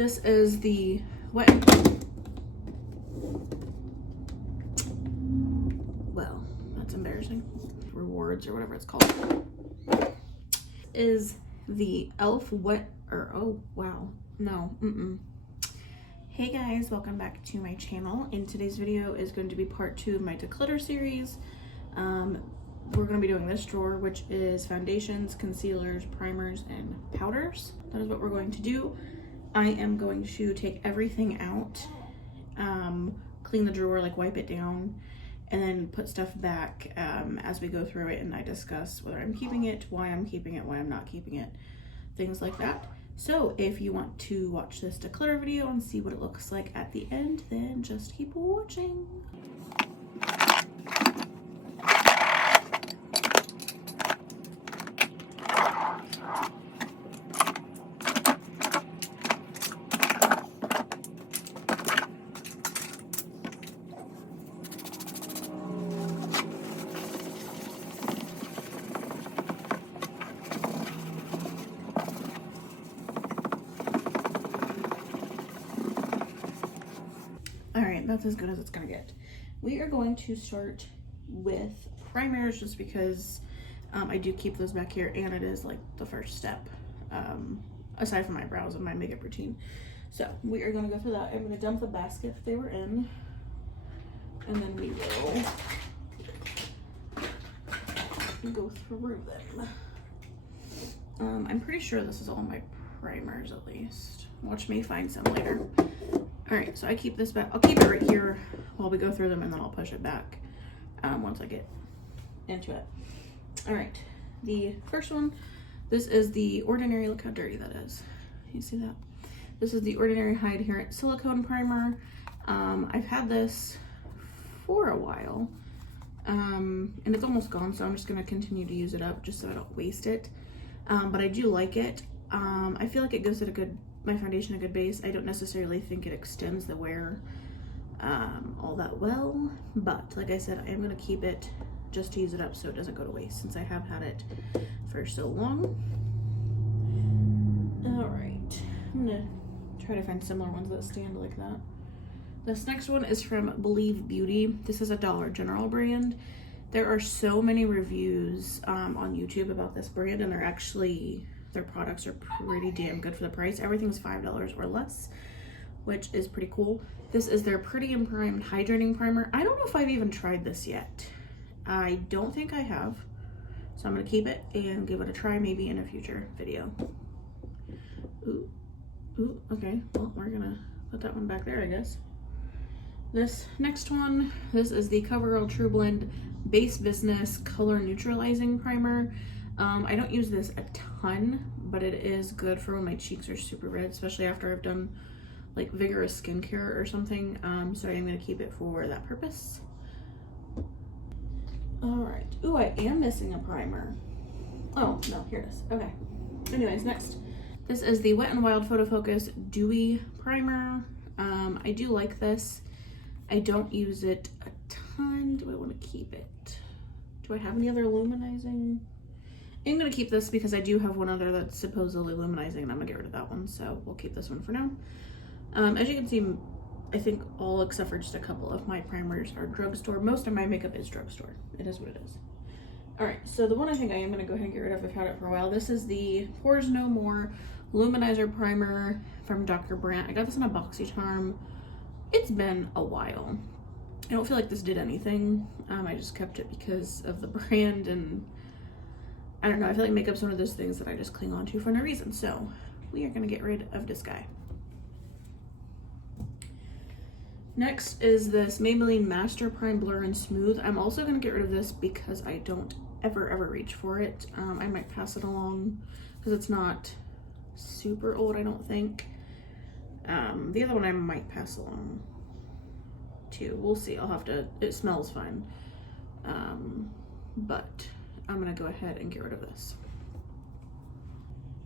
This is the Wet well, that's embarrassing. Rewards or whatever it's called. Is the e.l.f. Wet or oh wow. No, Hey guys, welcome back to my channel. In today's video is going to be part 2 of my Declutter series. We're going to be doing this drawer, which is foundations, concealers, primers, and powders. That is what we're going to do. I am going to take everything out, clean the drawer, like wipe it down, and then put stuff back as we go through it, and I discuss whether I'm keeping it, why I'm keeping it, why I'm not keeping it, things like that. So if you want to watch this declutter video and see what it looks like at the end, then just keep watching. That's as good as it's gonna get. We are going to start with primers just because I do keep those back here, and it is like the first step aside from my brows and my makeup routine. So we are going to go through that. I'm going to dump the basket that they were in, and then we will go through them. I'm pretty sure this is all my primers, at least. Watch me find some later. All right, so I keep this back. I'll keep it right here while we go through them, and then I'll push it back once I get into it. All right, the first one, this is the Ordinary, look how dirty that is. You see that? This is the Ordinary High Adherent Silicone Primer. I've had this for a while, and it's almost gone, so I'm just gonna continue to use it up just so I don't waste it. But I do like it. I feel like it gives it my foundation a good base. I don't necessarily think it extends the wear all that well, but like I said, I am going to keep it just to use it up so it doesn't go to waste, since I have had it for so long. All right, I'm going to try to find similar ones that stand like that. This next one is from Believe Beauty. This is a Dollar General brand. There are so many reviews on YouTube about this brand, and their products are pretty damn good for the price. Everything's $5 or less, which is pretty cool. This is their Pretty and Primed Hydrating Primer. I don't know if I've even tried this yet. I don't think I have. So I'm gonna keep it and give it a try maybe in a future video. Ooh, okay. Well, we're gonna put that one back there, I guess. This next one, this is the CoverGirl True Blend Base Business Color Neutralizing Primer. I don't use this a ton, but it is good for when my cheeks are super red, especially after I've done like vigorous skincare or something. So I am going to keep it for that purpose. All right. Ooh, I am missing a primer. Oh, no, here it is. Okay. Anyways, next. This is the Wet n Wild Photo Focus Dewy Primer. I do like this. I don't use it a ton. Do I want to keep it? Do I have any other luminizing? I'm going to keep this because I do have one other that's supposedly luminizing, and I'm going to get rid of that one, so we'll keep this one for now. As you can see, I think all except for just a couple of my primers are drugstore. Most of my makeup is drugstore. It is what it is. Alright, so the one I think I am going to go ahead and get rid of, I've had it for a while. This is the Pores No More Luminizer Primer from Dr. Brandt. I got this in a BoxyCharm. It's been a while. I don't feel like this did anything. I just kept it because of the brand, and I don't know, I feel like makeup's one of those things that I just cling on to for no reason. So we are gonna get rid of this guy. Next is this Maybelline Master Prime Blur and Smooth. I'm also gonna get rid of this because I don't ever reach for it. I might pass it along because it's not super old, I don't think. The other one I might pass along too. We'll see. I'll have to, it smells fine. But I'm gonna go ahead and get rid of this.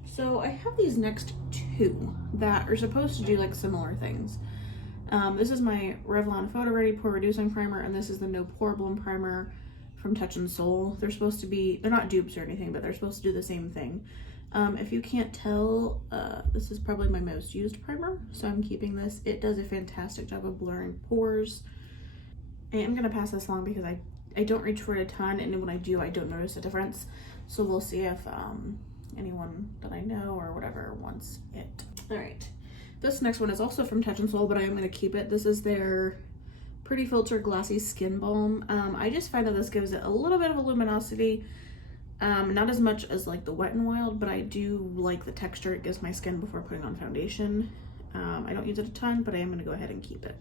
So I have these next two that are supposed to do like similar things. This is my Revlon Photo Ready Pore Reducing Primer, and this is the No Pore Bloom Primer from Touch and Soul. They're supposed to be, they're not dupes or anything, but they're supposed to do the same thing. If you can't tell, this is probably my most used primer, so I'm keeping this. It does a fantastic job of blurring pores. I am gonna pass this along because I don't reach for it a ton, and when I do, I don't notice a difference. So we'll see if anyone that I know or whatever wants it. All right, this next one is also from Touch in Sol, but I am gonna keep it. This is their Pretty Filter Glassy Skin Balm. I just find that this gives it a little bit of a luminosity. Not as much as like the Wet n Wild, but I do like the texture it gives my skin before putting on foundation. I don't use it a ton, but I am gonna go ahead and keep it.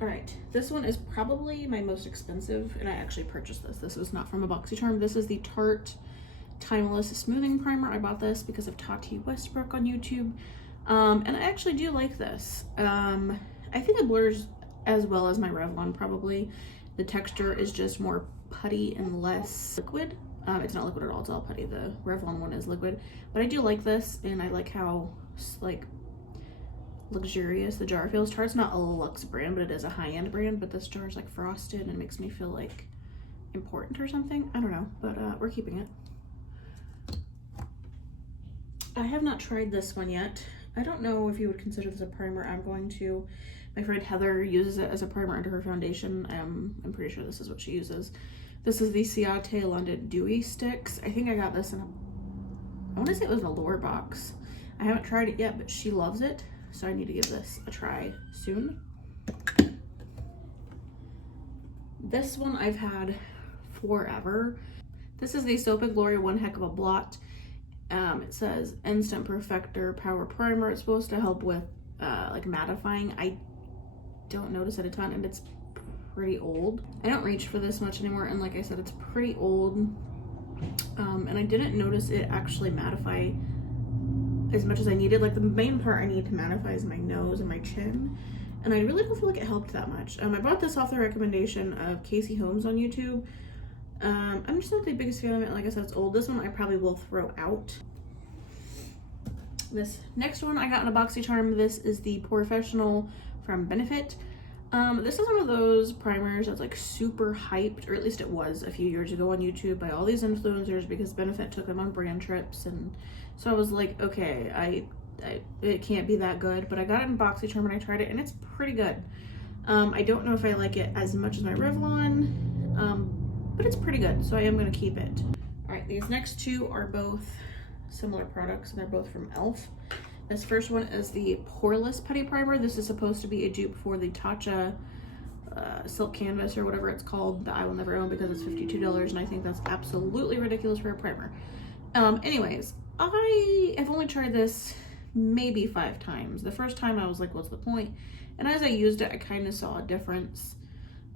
All right, this one is probably my most expensive, and I actually purchased this. This was not from a BoxyCharm. This is the Tarte Timeless Smoothing Primer. I bought this because of Tati Westbrook on YouTube, and I actually do like this. I think it blurs as well as my Revlon probably. The texture is just more putty and less liquid. It's not liquid at all, it's all putty. The Revlon one is liquid, but I do like this, and I like how like luxurious the jar feels. Tarte's not a luxe brand, but it is a high-end brand, but this jar is like frosted and makes me feel like important or something. I don't know, but we're keeping it. I have not tried this one yet. I don't know if you would consider this a primer. I'm going to. My friend Heather uses it as a primer under her foundation. I'm pretty sure this is what she uses. This is the Ciate London Dewy Sticks. I think I got this in a, I want to say it was in a Lure box. I haven't tried it yet, but she loves it, so I need to give this a try soon. This one I've had forever. This is the Soap & Glory One Heck of a Blot. It says Instant Perfector Power Primer. It's supposed to help with like mattifying. I don't notice it a ton, and it's pretty old. I don't reach for this much anymore, and like I said, it's pretty old. And I didn't notice it actually mattify as much as I needed. Like the main part I need to mattify is my nose and my chin, and I really don't feel like it helped that much. I bought this off the recommendation of Casey Holmes on YouTube. I'm just not the biggest fan of it. Like I said, it's old. This one I probably will throw out. This next one I got in a BoxyCharm. This is the Professional from Benefit. This is one of those primers that's like super hyped, or at least it was a few years ago on YouTube by all these influencers because Benefit took them on brand trips, and so I was like, okay, it can't be that good, but I got it in BoxyCharm and I tried it, and it's pretty good. I don't know if I like it as much as my Revlon, but it's pretty good, so I am going to keep it. All right, these next two are both similar products, and they're both from e.l.f. This first one is the Poreless Putty Primer. This is supposed to be a dupe for the Tatcha Silk Canvas or whatever it's called that I will never own because it's $52, and I think that's absolutely ridiculous for a primer. Anyways, I have only tried this maybe 5 times. The first time I was like, what's the point? And as I used it, I kind of saw a difference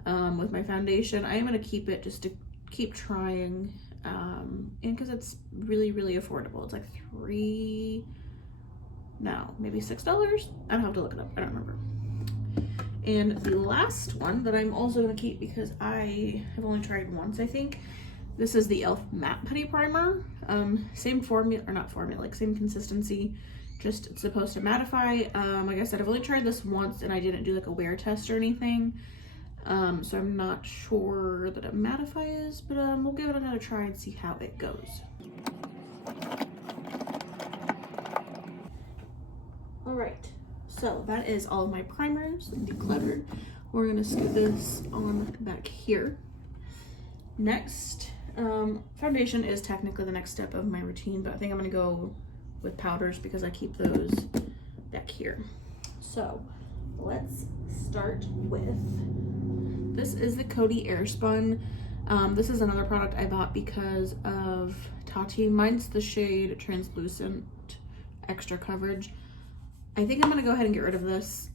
with my foundation. I am going to keep it just to keep trying, and because it's really, really affordable. It's like maybe $6. I'd have to look it up. I don't remember. And the last one that I'm also going to keep because I have only tried once, I think. This is the e.l.f. Matte Putty Primer. Same formula, or not formula, like same consistency. Just it's supposed to mattify. Like I said, I've only tried this once and I didn't do like a wear test or anything. So I'm not sure that it mattifies, but we'll give it another try and see how it goes. All right, so that is all of my primers decluttered. We're gonna scoot this on back here. Next, foundation is technically the next step of my routine, but I think I'm gonna go with powders because I keep those back here. So let's start with, this is the Coty Airspun. This is another product I bought because of Tati. Mine's the shade Translucent Extra Coverage. I think I'm gonna go ahead and get rid of this.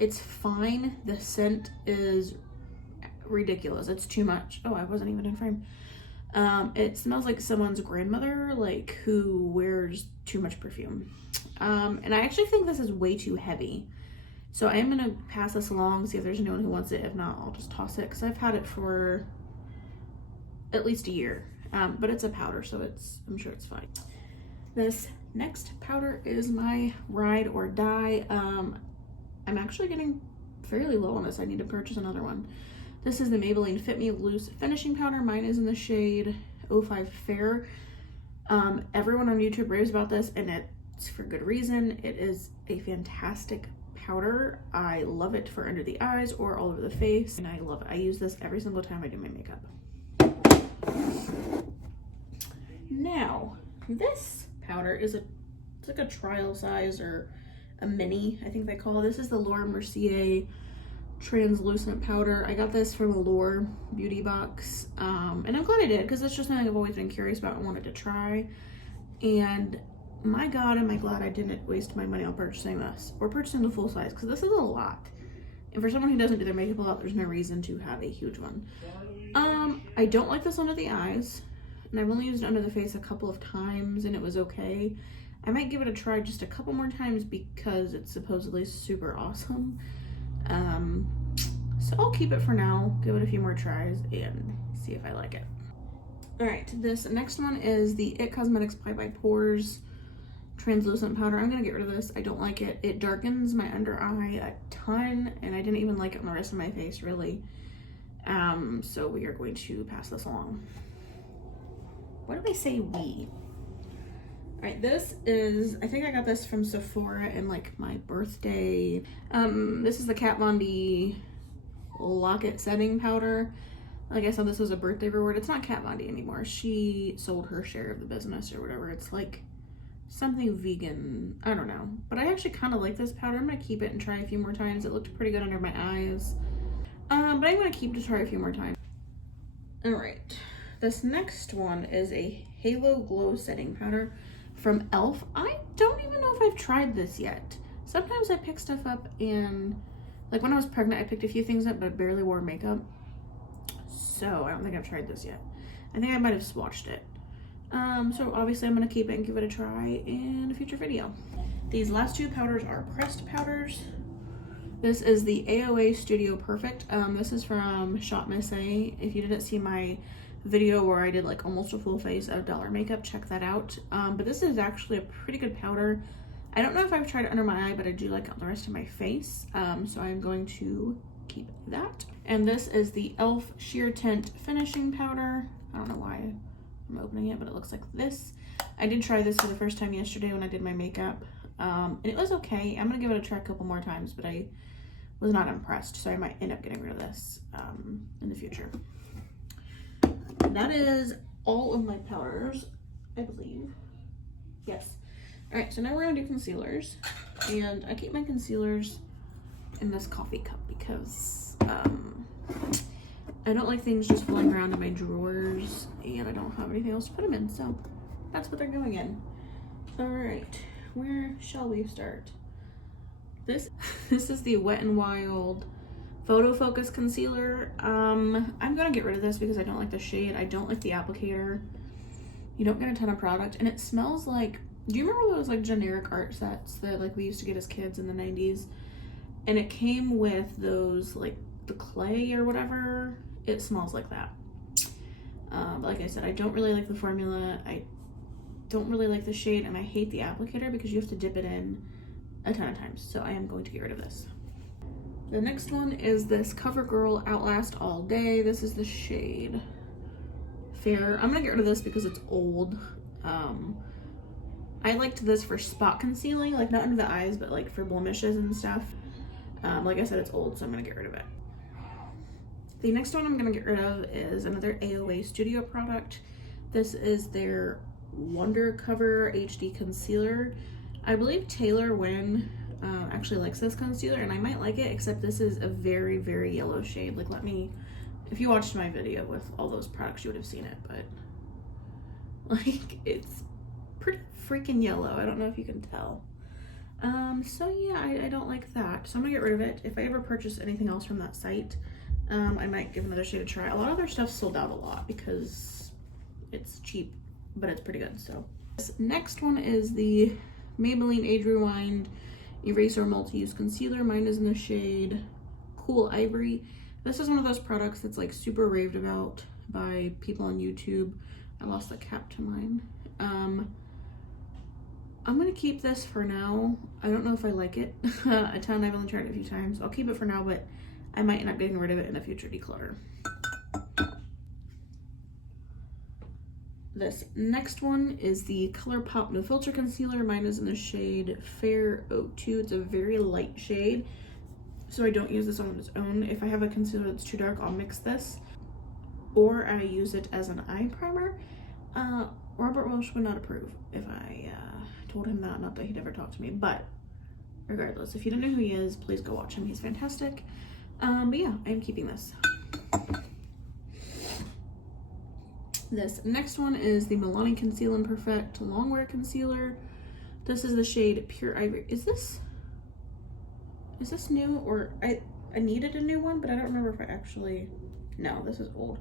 It's fine. The scent is ridiculous. It's too much. Oh, I wasn't even in frame. It smells like someone's grandmother, like who wears too much perfume. And I actually think this is way too heavy. So I am gonna pass this along, see if there's anyone who wants it. If not, I'll just toss it because I've had it for at least a year. But it's a powder, so I'm sure it's fine. This next powder is my Ride or Die. I'm actually getting fairly low on this. I need to purchase another one. This is the Maybelline Fit Me Loose Finishing Powder. Mine is in the shade 05 Fair. Everyone on YouTube raves about this, and it's for good reason. It is a fantastic powder. I love it for under the eyes or all over the face, and I love it. I use this every single time I do my makeup. Now, this powder is it's like a trial size or a mini, I think they call it. This is the Laura Mercier translucent powder. I got this from a Allure beauty box, and I'm glad I did, because it's just something I've always been curious about and wanted to try. And my god, am I glad I didn't waste my money on purchasing this, or purchasing the full size, because this is a lot. And for someone who doesn't do their makeup a lot, there's no reason to have a huge one. I don't like this under the eyes, and I've only used it under the face a couple of times, and it was okay. I might give it a try just a couple more times because it's supposedly super awesome. So I'll keep it for now, give it a few more tries, and see if I like it. All right, this next one is the It Cosmetics by Pores translucent powder. I'm gonna get rid of this. I don't like it. It darkens my under eye a ton, and I didn't even like it on the rest of my face, really. So we are going to pass this along. What do I say we? All right, this is, I think I got this from Sephora in like my birthday. This is the Kat Von D Lock-It Setting Powder. Like I said, this was a birthday reward. It's not Kat Von D anymore. She sold her share of the business or whatever. It's like something vegan. I don't know. But I actually kind of like this powder. I'm going to keep it and try a few more times. It looked pretty good under my eyes. But I'm going to keep to try a few more times. All right. This next one is a Halo Glow Setting Powder from e.l.f. I don't even know if I've tried this yet. Sometimes I pick stuff up, and like when I was pregnant, I picked a few things up, but barely wore makeup. So I don't think I've tried this yet. I think I might have swatched it. So obviously I'm gonna keep it and give it a try in a future video. These last two powders are pressed powders. This is the AOA Studio Perfect. This is from Shop Miss A. If you didn't see my video where I did like almost a full face of dollar makeup, check that out. But this is actually a pretty good powder. I don't know if I've tried it under my eye, but I do like it on the rest of my face. So I'm going to keep that. And this is the e.l.f. Sheer Tint Finishing Powder. I don't know why I'm opening it, but it looks like this. I did try this for the first time yesterday when I did my makeup. And it was okay. I'm gonna give it a try a couple more times, but I was not impressed, so I might end up getting rid of this in the future. That is all of my powders, I believe. Yes. All right, so now we're gonna do concealers, and I keep my concealers in this coffee cup because I don't like things just floating around in my drawers, and I don't have anything else to put them in, so that's what they're going in. All right, where shall we start? This is the Wet n Wild Photo Focus Concealer. I'm gonna get rid of this because I don't like the shade. I don't like the applicator. You don't get a ton of product, and it smells like, do you remember those like generic art sets that like we used to get as kids in the 90s? And it came with those like the clay or whatever. It smells like that. But like I said, I don't really like the formula. I don't really like the shade, and I hate the applicator because you have to dip it in a ton of times. So I am going to get rid of this. The next one is this CoverGirl Outlast All Day. This is the shade Fair. I'm gonna get rid of this because it's old. I liked this for spot concealing, like not under the eyes, but like for blemishes and stuff. Like I said, it's old, so I'm gonna get rid of it. The next one I'm gonna get rid of is another AOA Studio product. This is their Wonder Cover HD Concealer. I believe Taylor Wynn actually likes this concealer, and I might like it, except this is a very, very yellow shade. Like, if you watched my video with all those products, you would have seen it, but like, it's pretty freaking yellow. I don't know if you can tell. So yeah, I don't like that. So I'm gonna get rid of it. If I ever purchase anything else from that site, I might give another shade a try. A lot of their stuff sold out a lot because it's cheap, but it's pretty good. So this next one is the Maybelline Age Rewind Eraser Multi-Use Concealer. Mine is in the shade Cool Ivory. This is one of those products that's like super raved about by people on YouTube. I lost the cap to mine. I'm gonna keep this for now. I don't know if I like it a ton. I've only tried it a few times. I'll keep it for now, but I might end up getting rid of it in a future declutter. This next one is the ColourPop No Filter Concealer. Mine is in the shade Fair 02. It's a very light shade, so I don't use this on its own. If I have a concealer that's too dark, I'll mix this, or I use it as an eye primer. Robert Welsh would not approve if I told him that, not that he'd ever talk to me, but regardless, if you don't know who he is, please go watch him. He's fantastic. But yeah, I am keeping this. This next one is the Milani Conceal and Perfect Longwear Concealer. This is the shade Pure Ivory. Is this new, or I needed a new one, but I don't remember if I actually, no, this is old.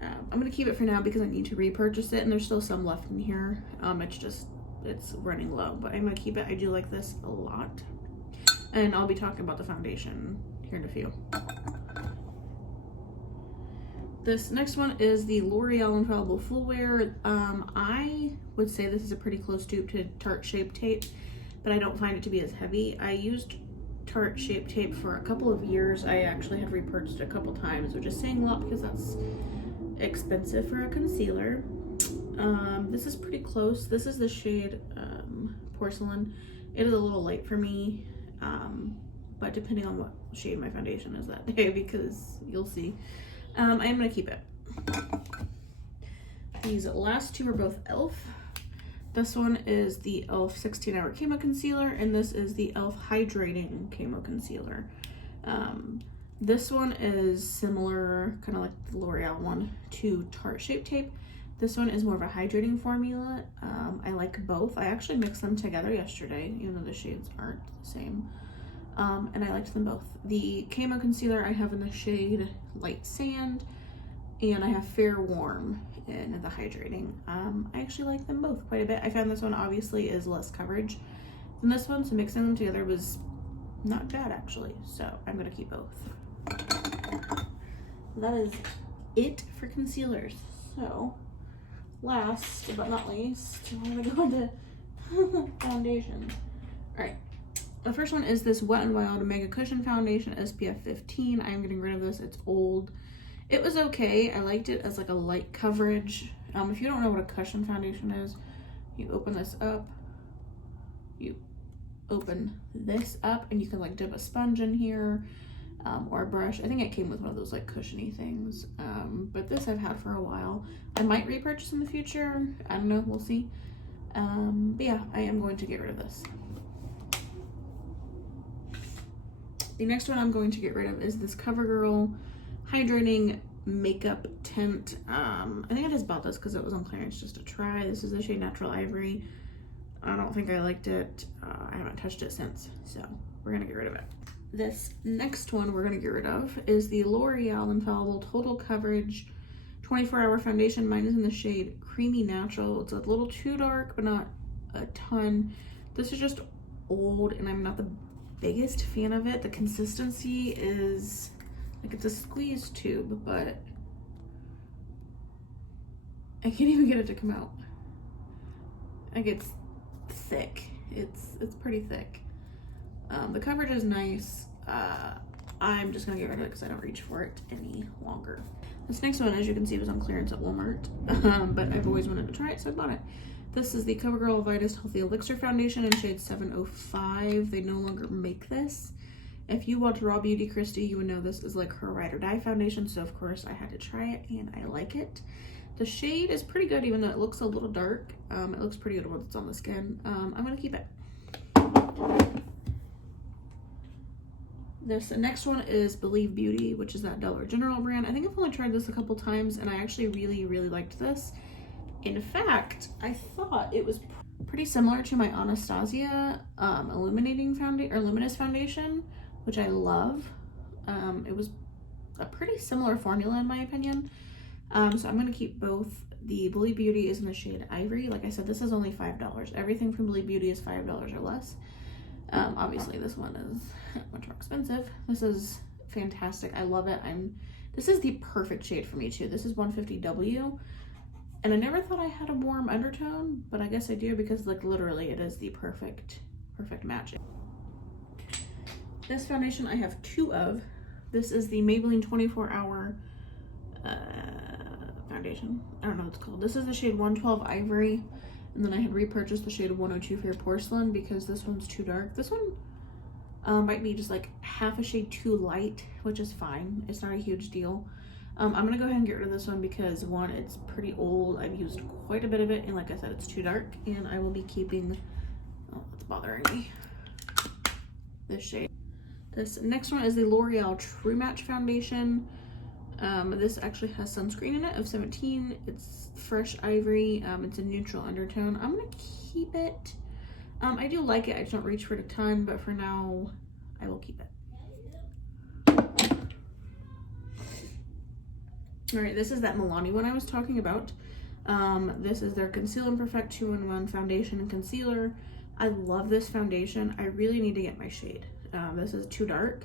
I'm gonna keep it for now because I need to repurchase it, and there's still some left in here. It's running low, but I'm gonna keep it. I do like this a lot, and I'll be talking about the foundation here in a few. This next one is the L'Oreal Infallible Full Wear. I would say this is a pretty close dupe to Tarte Shape Tape, but I don't find it to be as heavy. I used Tarte Shape Tape for a couple of years. I actually had repurchased it a couple times, which is saying a lot because that's expensive for a concealer. This is pretty close. This is the shade Porcelain. It is a little light for me, but depending on what shade my foundation is that day, because you'll see. I am going to keep it. These last two are both e.l.f. This one is the e.l.f. 16-Hour Camo Concealer, and this is the e.l.f. Hydrating Camo Concealer. This one is similar, kind of like the L'Oreal one, to Tarte Shape Tape. This one is more of a hydrating formula. I like both. I actually mixed them together yesterday, even though the shades aren't the same. And I liked them both. The Camo Concealer I have in the shade Light Sand, and I have Fair Warm in the hydrating. I actually like them both quite a bit. I found this one obviously is less coverage than this one, so mixing them together was not bad actually. So I'm gonna keep both. That is it for concealers. So last but not least, I'm gonna go into foundation. All right. The first one is this Wet n Wild Mega Cushion Foundation SPF 15. I'm getting rid of this. It's old. It was okay. I liked it as like a light coverage. If you don't know what a cushion foundation is, you open this up. You open this up, and you can like dip a sponge in here, or a brush. I think it came with one of those like cushiony things. But this I've had for a while. I might repurchase in the future. I don't know. We'll see. But yeah, I am going to get rid of this. The next one I'm going to get rid of is this CoverGirl Hydrating Makeup Tint. I think I just bought this because it was on clearance just to try. This is the shade Natural Ivory. I don't think I liked it. I haven't touched it since, so we're gonna get rid of it. This next one we're gonna get rid of is the L'Oreal Infallible Total Coverage 24-Hour Foundation. Mine is in the shade Creamy Natural. It's a little too dark, but not a ton. This is just old, and I'm not the biggest fan of it. The consistency is like it's a squeeze tube, but I can't even get it to come out. Like it's thick. It's pretty thick. The coverage is nice. I'm just gonna get rid of it because I don't reach for it any longer. This next one, as you can see, was on clearance at Walmart, but I've always wanted to try it, so I bought it. This is the CoverGirl Vitus Healthy Elixir Foundation in shade 705. They no longer make this. If you watch Raw Beauty Christy, you would know this is like her ride or die foundation, so of course I had to try it, and I like it. The shade is pretty good, even though it looks a little dark. It looks pretty good when it's on the skin. I'm gonna keep it. This next one is Believe Beauty, which is that Dollar General brand. I think I've only tried this a couple times, and I actually really, really liked this. In fact, I thought it was pretty similar to my Anastasia Illuminating Foundation, or Luminous Foundation, which I love. It was a pretty similar formula in my opinion. So I'm gonna keep both. The Believe Beauty is in the shade Ivory. Like I said, this is only $5. Everything from Believe Beauty is $5 or less. Obviously this one is much more expensive. This is fantastic. I love it. This is the perfect shade for me too. This is 150W. And I never thought I had a warm undertone, but I guess I do because like literally it is the perfect match. This foundation I have two of. This is the Maybelline 24-Hour foundation. I don't know what it's called. This is the shade 112 Ivory. And then I had repurchased the shade 102 Fair Porcelain because this one's too dark. This one might be just like half a shade too light, which is fine. It's not a huge deal. I'm gonna go ahead and get rid of this one because one, it's pretty old. I've used quite a bit of it, and like I said, it's too dark, and I will be keeping, oh, it's bothering me, this shade. This next one is the L'Oreal True Match Foundation. This actually has sunscreen in it of 17. It's fresh ivory. It's a neutral undertone. I'm gonna keep it. I do like it. I just don't reach for it a ton, but for now, I will keep it. All right, this is that Milani one I was talking about. This is their Conceal and Perfect 2-in-1 foundation and concealer. I love this foundation. I really need to get my shade. This is too dark,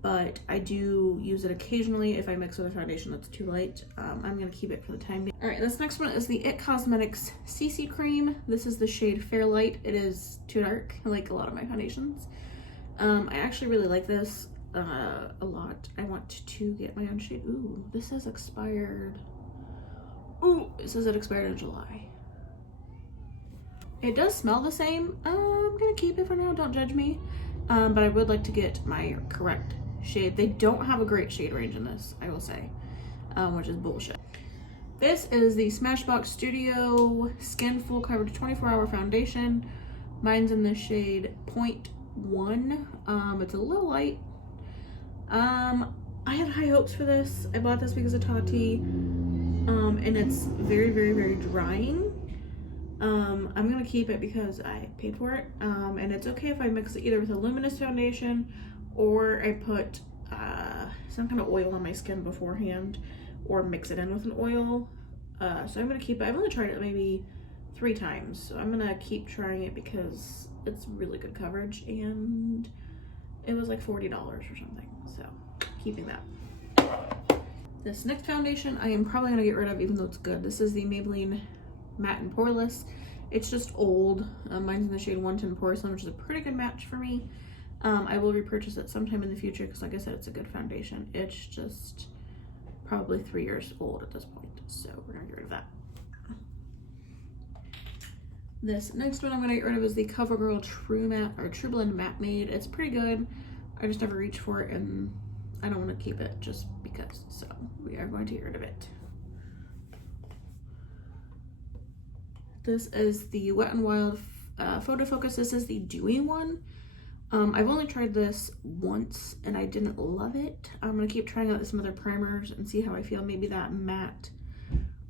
but I do use it occasionally if I mix with a foundation that's too light. I'm gonna keep it for the time being. All right, this next one is the IT Cosmetics CC Cream. This is the shade Fair Light. It is too dark, like a lot of my foundations. I actually really like this a lot. I want to get my own shade. Ooh, this says expired. Ooh, it says it expired in July. It does smell the same. I'm gonna keep it for now, don't judge me. But I would like to get my correct shade. They don't have a great shade range in this, I will say, which is bullshit. This is the Smashbox Studio Skin Full Coverage 24-Hour Foundation. Mine's in the shade 0.1. It's a little light. I had high hopes for this. I bought this because of Tati, and it's very, very, very drying. I'm gonna keep it because I paid for it, and it's okay if I mix it either with a luminous foundation or I put some kind of oil on my skin beforehand or mix it in with an oil. So I'm gonna keep it. I've only tried it maybe 3 times, so I'm gonna keep trying it because it's really good coverage, and it was like $40 or something, so keeping that. This next foundation I am probably gonna get rid of even though it's good. This is the Maybelline Matte and Poreless. It's just old. Mine's in the shade 110 Porcelain, which is a pretty good match for me. I will repurchase it sometime in the future because, like I said, it's a good foundation. It's just probably 3 years old at this point, so we're gonna get rid of that. This next one I'm gonna get rid of is the CoverGirl True Matte or True Blend Matte Made. It's pretty good. I just never reach for it, and I don't want to keep it just because. So we are going to get rid of it. This is the Wet n Wild Photo Focus. This is the dewy one. I've only tried this once and I didn't love it. I'm gonna keep trying out some other primers and see how I feel. Maybe that matte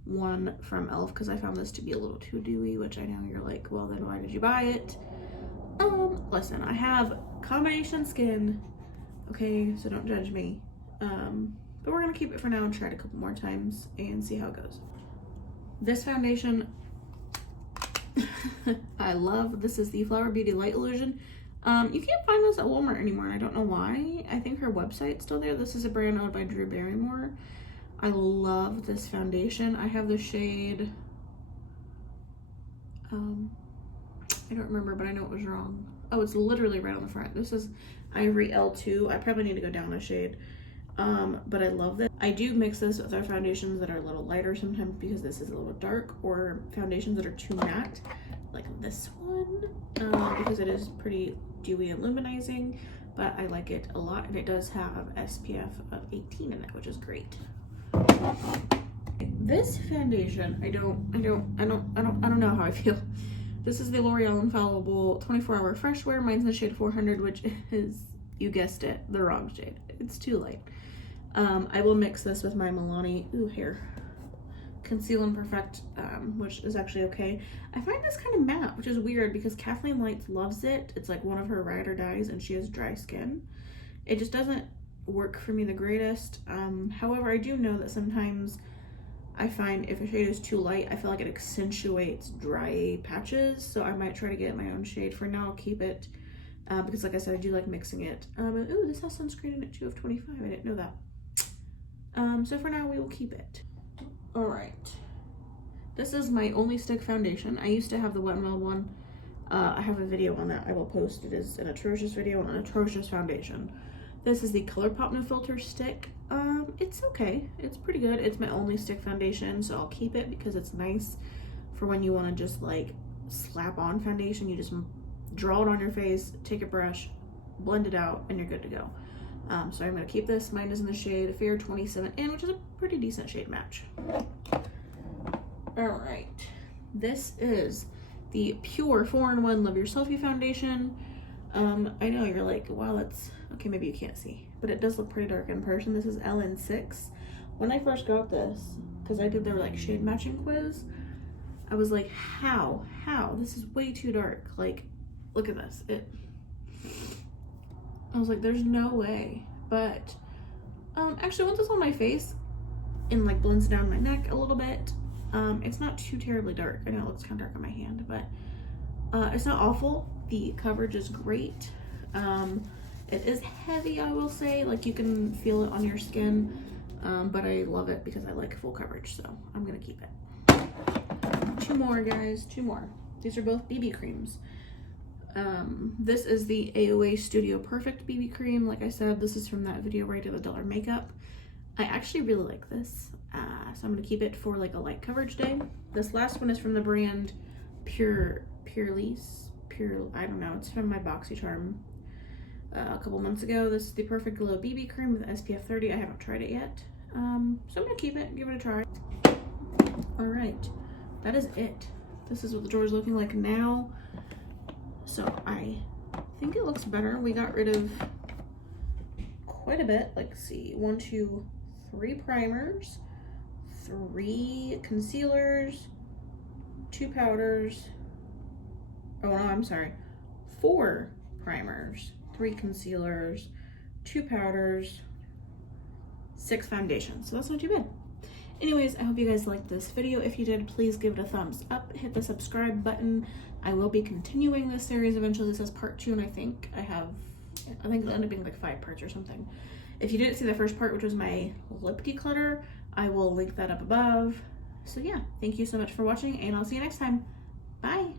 one from e.l.f. because I found this to be a little too dewy, which I know you're like, well then why did you buy it? Listen, I have combination skin, okay, so don't judge me. But we're gonna keep it for now and try it a couple more times and see how it goes. This foundation I love. This is the Flower Beauty Light Illusion. You can't find this at Walmart anymore, and I don't know why. I think her website's still there. This is a brand owned by Drew Barrymore. I love this foundation. I have the shade, I don't remember, but I know it was wrong. Oh, it's literally right on the front. This is Ivory L2. I probably need to go down a shade. But I love this. I do mix this with our foundations that are a little lighter sometimes because this is a little dark, or foundations that are too matte, like this one, because it is pretty dewy and luminizing, but I like it a lot, and it does have SPF of 18 in it, which is great. This foundation, I don't know how I feel. This is the L'Oreal Infallible 24-Hour Fresh Wear. Mine's in the shade 400, which is, you guessed it, the wrong shade. It's too light. I will mix this with my Milani Conceal and Perfect, which is actually okay. I find this kind of matte, which is weird because Kathleen Lights loves it. It's like one of her ride or dies, and she has dry skin. It just doesn't work for me the greatest. However, I do know that sometimes I find if a shade is too light, I feel like it accentuates dry patches, so I might try to get my own shade. For now, I'll keep it because, like I said, I do like mixing it. Ooh, this has sunscreen in it too of 25. I didn't know that. So for now, we will keep it. All right. This is my only stick foundation. I used to have the Wet n Wild one. I have a video on that I will post. It is an atrocious video on an atrocious foundation. This is the ColourPop No Filter stick. It's okay. It's pretty good. It's my only stick foundation, so I'll keep it because it's nice for when you want to just like slap on foundation. You just draw it on your face, take a brush, blend it out, and you're good to go. So I'm going to keep this. Mine is in the shade Fair 27N, which is a pretty decent shade match. All right. This is the Pure 4-in-1 Love Your Selfie Foundation. I know you're like, wow, that's, okay, maybe you can't see, but it does look pretty dark in person. This is LN6. When I first got this, because I did their like shade matching quiz, I was like, how? This is way too dark. Like, look at this. I was like, there's no way. But actually, once it's on my face and like blends down my neck a little bit, it's not too terribly dark. I know it looks kind of dark on my hand, but it's not awful. The coverage is great. It is heavy, I will say. Like, you can feel it on your skin, but I love it because I like full coverage, so I'm gonna keep it. 2 more, guys, 2 more. These are both BB creams. This is the AOA Studio Perfect BB cream. Like I said, this is from that video where I did the dollar makeup. I actually really like this, so I'm gonna keep it for like a light coverage day. This last one is from the brand Pure, I don't know, it's from my BoxyCharm a couple months ago. This is the Perfect Glow BB cream with SPF 30. I haven't tried it yet, so I'm gonna keep it, give it a try. All right, that is it. This is what the drawer is looking like now. So I think it looks better. We got rid of quite a bit. Like, see, 1, 2, 3 primers, 3 concealers, 2 powders. Oh no, I'm sorry. 4 primers, 3 concealers, 2 powders, 6 foundations. So that's not too bad. Anyways, I hope you guys liked this video. If you did, please give it a thumbs up. Hit the subscribe button. I will be continuing this series eventually. This is part 2, and I think it'll end up being like 5 parts or something. If you didn't see the first part, which was my lip declutter, I will link that up above. So yeah, thank you so much for watching, and I'll see you next time. Bye!